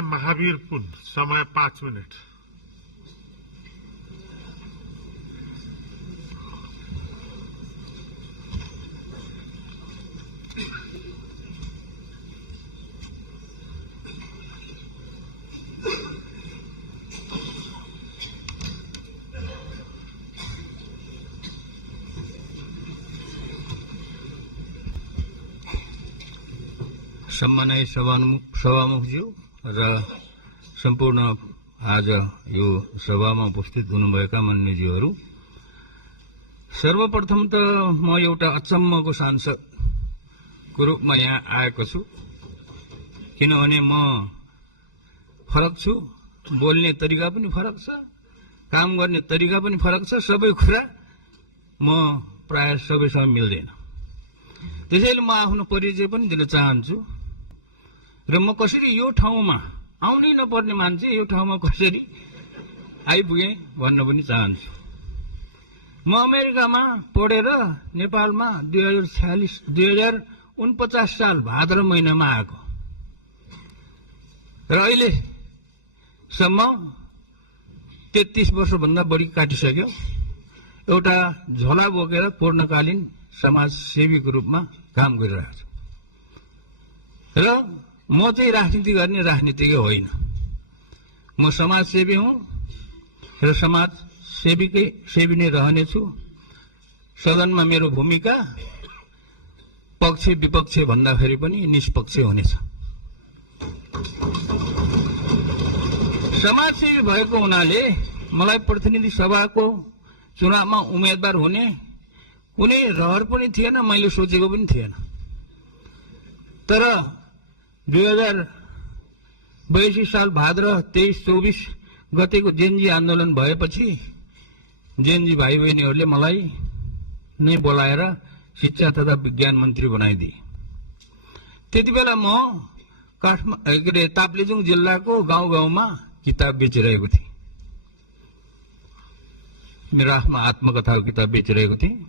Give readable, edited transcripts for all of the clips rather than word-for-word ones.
स्थानीय महावीर कुंड, समय 5 मिनट। सम्माननीय सभामुखज्यू र सम्पूर्ण आज यो सभामा उपस्थित हुनुभएका मान्यज्यूहरू, सर्वप्रथम त म एउटा अचम्मको सांसदको रूपमा यहाँ आएको छु, किनभने म फरक छु, बोल्ने तरिका पनि फरक छ, काम गर्ने तरिका पनि फरक छ, सबै कुरा म प्राय सबैसँग मिल्दैन। त्यसैले म आफ्नो परिचय पनि दिन चाहन्छु र म कसरी यो ठाउँमा आउनै नपर्ने मान्छे यो ठाउँमा कसरी आइपुगे भन्न पनि चाहन्छु। म अमेरिकामा पढेर नेपालमा 2049 साल भाद्र महिनामा आएको र अहिलेसम्म 33 वर्षभन्दा बढी काटिसक्यो। एउटा झोला बोकेर पूर्णकालीन समाजसेवीको रूपमा काम गरिरहेको छु र म चाहिँ राजनीति गर्ने राजनीतिकै होइन, म समाजसेवी हुँ र समाजसेवी नै रहनेछु। सदनमा मेरो भूमिका पक्ष विपक्ष भन्दाखेरि पनि निष्पक्ष हुनेछ। समाजसेवी भएको हुनाले मलाई प्रतिनिधि सभाको चुनावमा उम्मेदवार हुने कुनै रहर पनि थिएन, मैले सोचेको पनि थिएन। तर 2082 साल भाद्र 23-24 गतेको जेनजी आन्दोलन भएपछि जेनजी भाइ बहिनीहरूले मलाई नै बोलाएर शिक्षा तथा विज्ञान मन्त्री बनाइदिए। त्यति बेला म ताप्लेजुङ जिल्लाको गाउँ गाउँमा किताब बेचिरहेको थिएँ, मेरो आफ्नो आत्मकथाको किताब बेचिरहेको थिएँ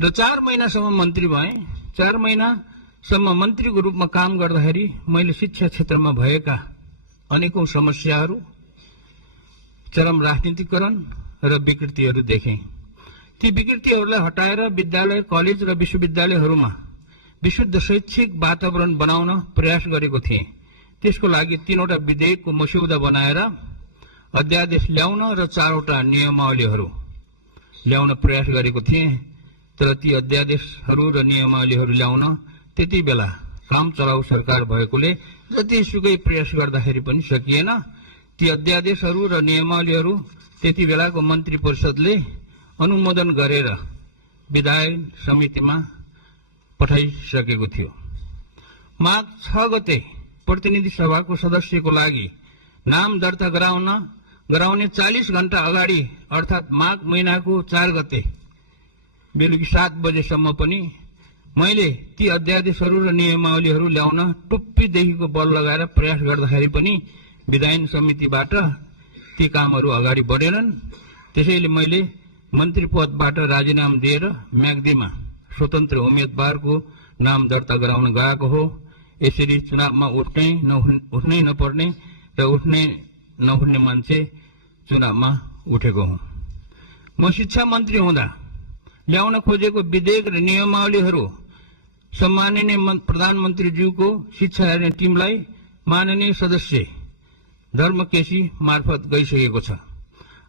र 4 महिनासम्म मन्त्री भएँ। 4 महिनासम्म मन्त्रीको रूपमा काम गर्दाखेरि मैले शिक्षा क्षेत्रमा भएका अनेकौं समस्याहरू, चरम राजनीतिकरण र विकृतिहरू देखेँ। ती विकृतिहरूलाई हटाएर विद्यालय, कलेज र विश्वविद्यालयहरूमा विशुद्ध शैक्षिक वातावरण बनाउन प्रयास गरेको थिएँ। त्यसको लागि 3वटा विधेयकको मस्यौदा बनाएर अध्यादेश ल्याउन र 4वटा नियमावलीहरू ल्याउन प्रयास गरेको थिएँ। तर ती अध्यादेशहरू र नियमावलीहरू ल्याउन त्यति बेला काम चलाउ सरकार भएकोले जतिसुकै प्रयास गर्दाखेरि पनि सकिएन। ती अध्यादेशहरू र नियमावलीहरू त्यति बेलाको मन्त्री परिषदले अनुमोदन गरेर विधायन समितिमा पठाइसकेको थियो। माघ 6 गते प्रतिनिधि सभाको सदस्यको लागि नाम दर्ता गराउने 40 घण्टा अगाडि अर्थात् माघ महिनाको 4 गते बेलुकी 7 बजेसम्म पनि मैले ती अध्यादेशहरू र नियमावलीहरू ल्याउन टुप्पीदेखिको बल लगाएर प्रयास गर्दाखेरि पनि विधायन समितिबाट ती कामहरू अगाडि बढेनन्। त्यसैले मैले मन्त्री पदबाट राजीनामा दिएर म्याग्दीमा स्वतन्त्र उम्मेदवारको नाम दर्ता गराउन गएको हो। यसरी चुनावमा उठ्नै नपर्ने र उठ्नै नहुने मान्छे चुनावमा उठेको हुँ। म शिक्षा मन्त्री हुँदा ल्याउन खोजेको विधेयक र नियमावलीहरू सम्माननीय प्रधानमन्त्रीज्यूको शिक्षा हेर्ने टिमलाई माननीय सदस्य धर्मकेशी मार्फत गइसकेको छ।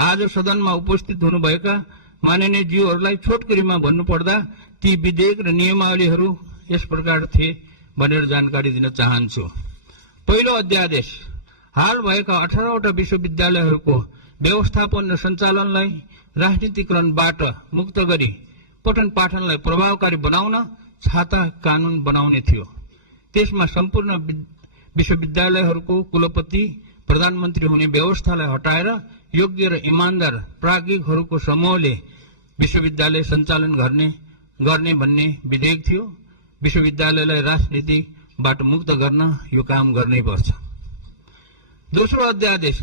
आज सदनमा उपस्थित हुनुभएका माननीय ज्यूहरूलाई छोटकरीमा भन्नुपर्दा ती विधेयक र नियमावलीहरू यस प्रकार थिए भनेर जानकारी दिन चाहन्छु। पहिलो अध्यादेश हाल भएका 18वटा विश्वविद्यालयहरूको व्यवस्थापन र सञ्चालनलाई राजनीतिकरणबाट मुक्त गरी पठन पाठनलाई प्रभावकारी बनाउन छाता कानून बनाउने थियो। त्यसमा सम्पूर्ण विश्वविद्यालयहरूको कुलपति प्रधानमन्त्री हुने व्यवस्थालाई हटाएर योग्य र इमानदार प्राज्ञिकहरूको समूहले विश्वविद्यालय सञ्चालन गर्ने भन्ने विधेयक थियो। विश्वविद्यालयलाई राजनीतिबाट मुक्त गर्न यो काम गर्नै पर्छ। दोस्रो अध्यादेश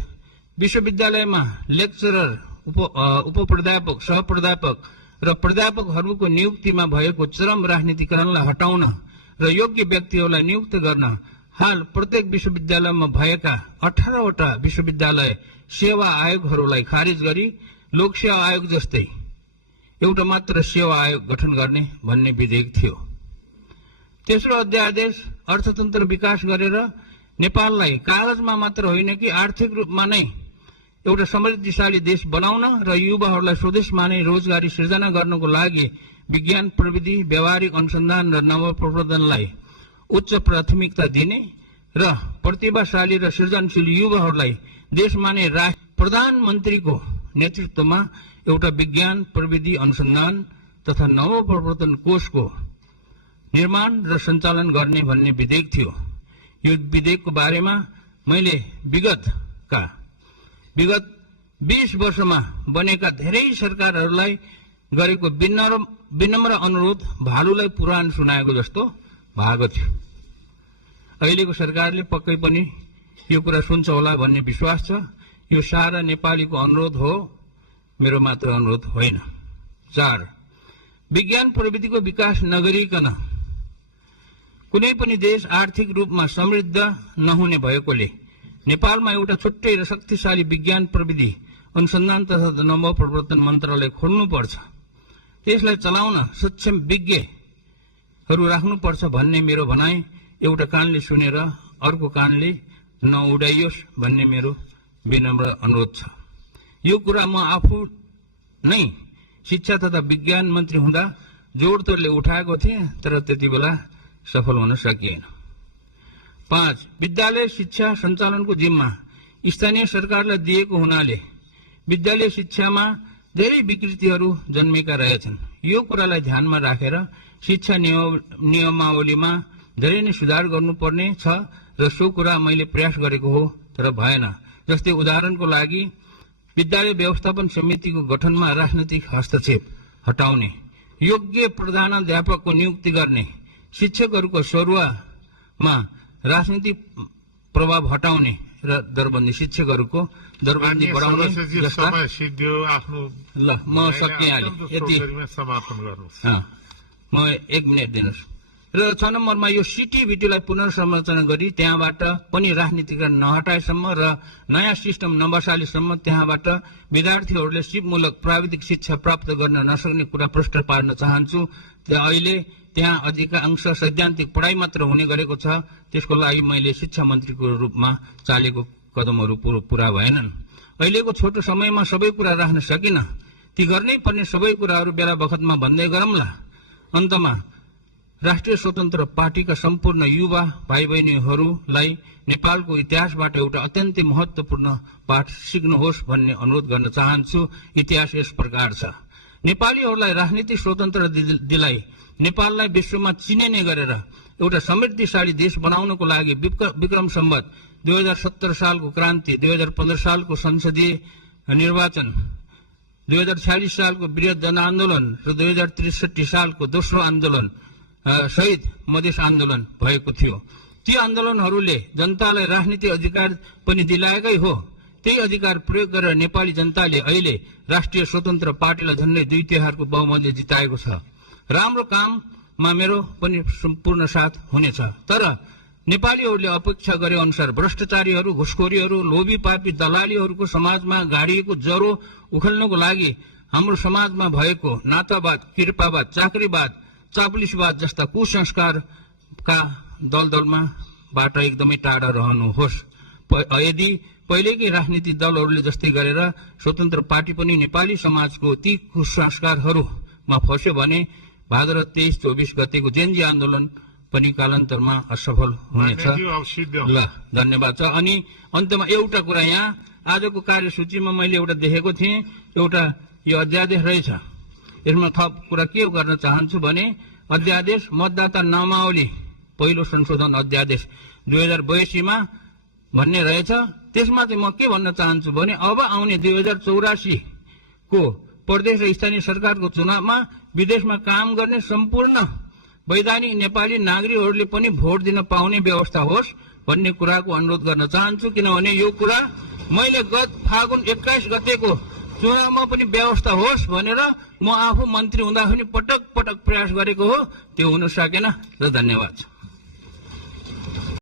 विश्वविद्यालयमा लेक्चरर, उपप्राध्यापक, सहप्राध्यापक र प्राध्यापकहरूको नियुक्तिमा भएको चरम राजनीतिकरणलाई हटाउन र योग्य व्यक्तिहरूलाई नियुक्त गर्न हाल प्रत्येक विश्वविद्यालयमा भएका 18वटा विश्वविद्यालय सेवा आयोगहरूलाई खारिज गरी लोकसेवा आयोग जस्तै एउटा मात्र सेवा आयोग गठन गर्ने भन्ने विधेयक थियो। तेस्रो अध्यादेश अर्थतन्त्र विकास गरेर नेपाललाई कागजमा मात्र होइन कि आर्थिक रूपमा नै एउटा समृद्धिशाली देश बनाउन र युवाहरूलाई स्वदेशमा नै रोजगारी सृजना गर्नको लागि विज्ञान प्रविधि व्यावहारिक अनुसन्धान र नवप्रवर्धनलाई उच्च प्राथमिकता दिने र प्रतिभाशाली र सृजनशील युवाहरूलाई देशमा नै प्रधानमन्त्रीको नेतृत्वमा एउटा विज्ञान प्रविधि अनुसन्धान तथा नवप्रवर्धन कोषको निर्माण र सञ्चालन गर्ने भन्ने विधेयक थियो। यो विधेयकको बारेमा मैले विगत 20 वर्षमा बनेका धेरै सरकारहरूलाई गरेको विनम्र अनुरोध भालुलाई पुराण सुनाएको जस्तो भएको थियो। अहिलेको सरकारले पक्कै पनि यो कुरा सुन्छ होला भन्ने विश्वास छ। यो सारा नेपालीको अनुरोध हो, मेरो मात्र अनुरोध होइन। 4. विज्ञान प्रविधिको विकास नगरिकन कुनै पनि देश आर्थिक रूपमा समृद्ध नहुने भएकोले नेपालमा एउटा छुट्टै र शक्तिशाली विज्ञान प्रविधि अनुसन्धान तथा नवप्रवर्धन मन्त्रालय खोल्नुपर्छ। त्यसलाई चलाउन सक्षम विज्ञहरू राख्नुपर्छ भन्ने मेरो भनाइ एउटा कानले सुनेर अर्को कानले नउडाइयोस् भन्ने मेरो विनम्र अनुरोध छ। यो कुरा म आफू नै शिक्षा तथा विज्ञान मन्त्री हुँदा जोडतोडले उठाएको थिएँ, तर त्यति बेला सफल हुन सकिएन। 5. विद्यालय शिक्षा सञ्चालनको जिम्मा स्थानीय सरकारलाई दिएको हुनाले विद्यालय शिक्षामा धेरै विकृतिहरू जन्मेका रहेछन्। यो कुरालाई ध्यानमा राखेर शिक्षा नियमावलीमा धेरै नै सुधार गर्नुपर्ने छ र सो कुरा मैले प्रयास गरेको हो, तर भएन। जस्तै उदाहरणको लागि विद्यालय व्यवस्थापन समितिको गठनमा राजनैतिक हस्तक्षेप हटाउने, योग्य प्रधानाध्यापकको नियुक्ति गर्ने, शिक्षकहरूको सरुवामा राजनीतिक प्रभाव हटाउने र दरबन्दी शिक्षकहरूको दरबन्दी बढाउने जस्ता। ल म सकिहालेँ, यति समापन गर्नुहोस्। म 1 मिनट दिनुहोस्। र 6 नम्बरमा यो सिटिभिटीलाई पुनर्संरचना गरी त्यहाँबाट पनि राजनीतिकरण नहटाएसम्म र नयाँ सिस्टम नबसालेसम्म त्यहाँबाट विद्यार्थीहरूले सिपमूलक प्राविधिक शिक्षा प्राप्त गर्न नसक्ने कुरा प्रष्ट पार्न चाहन्छु। अहिले त्यहाँ अधिकांश सैद्धान्तिक पढाइ मात्र हुने गरेको छ। त्यसको लागि मैले शिक्षा मन्त्रीको रूपमा चालेको कदमहरू पूरा भएनन्। अहिलेको छोटो समयमा सबै कुरा राख्न सकिन। ती गर्नै पर्ने सबै कुराहरू बेला बखतमा भन्दै गरौँला। अन्तमा राष्ट्रिय स्वतन्त्र पार्टीका सम्पूर्ण युवा भाइ बहिनीहरूलाई नेपालको इतिहासबाट एउटा अत्यन्तै महत्वपूर्ण पाठ सिक्नुहोस् भन्ने अनुरोध गर्न चाहन्छु। इतिहास यस प्रकार छ। नेपालीहरूलाई राजनीतिक स्वतन्त्र दिलाई नेपाललाई विश्वमा चिनिने गरेर एउटा समृद्धिशाली देश बनाउनको लागि विक्रम सम्वत 2070 सालको क्रान्ति, 2015 सालको संसदीय निर्वाचन, 2046 सालको वृहत जनआन्दोलन र 2063 सालको दोस्रो आन्दोलन शहीद मधेस आन्दोलन भएको थियो। ती आन्दोलनहरूले जनतालाई राजनीतिक अधिकार पनि दिलाएकै हो। त्यही अधिकार प्रयोग गरेर नेपाली जनताले अहिले राष्ट्रिय स्वतन्त्र पार्टीलाई झन्डै 2/3 बहुमतले जिताएको छ। राम्रो काममा मेरो पनि सम्पूर्ण साथ हुनेछ, तर नेपालीहरूले अपेक्षा गरे अनुसार भ्रष्टाचारीहरू, घुसखोरीहरू, लोभी पापी दलालीहरूको समाजमा गाडिएको ज्वरो उखेल्नको लागि हाम्रो समाजमा भएको नातावाद, कृपावाद, चाकरीवाद, चापुलिसवाद जस्ता कुसंस्कारका दलदलमाबाट एकदमै टाढा रहनुहोस्। यदि पहिलेकै राजनीतिक दलहरूले जस्तै गरेर स्वतन्त्र पार्टी पनि नेपाली समाजको ती कुसंस्कारहरूमा फस्यो भने भाद्र 23-24 गतेको जेनजी आन्दोलन पनि कालान्तरमा असफल हुनेछ। ल धन्यवाद छ। अनि अन्तमा एउटा कुरा, यहाँ आजको कार्यसूचीमा मैले एउटा देखेको थिएँ, एउटा यो अध्यादेश रहेछ। यसमा थप कुरा के गर्न चाहन्छु भने अध्यादेश मतदाता नामावली पहिलो संशोधन अध्यादेश 2082 मा भन्ने रहेछ। त्यसमा चाहिँ म के भन्न चाहन्छु भने अब आउने 2084 को प्रदेश र स्थानीय सरकारको चुनावमा विदेशमा काम गर्ने सम्पूर्ण वैधानिक नेपाली नागरिकहरूले पनि भोट दिन पाउने व्यवस्था होस् भन्ने कुराको अनुरोध गर्न चाहन्छु। किनभने यो कुरा मैले गत फागुन 21 गतेको चुनावमा पनि व्यवस्था होस् भनेर म आफू मन्त्री हुँदा पनि पटक पटक प्रयास गरेको हो, त्यो हुन सकेन। र धन्यवाद।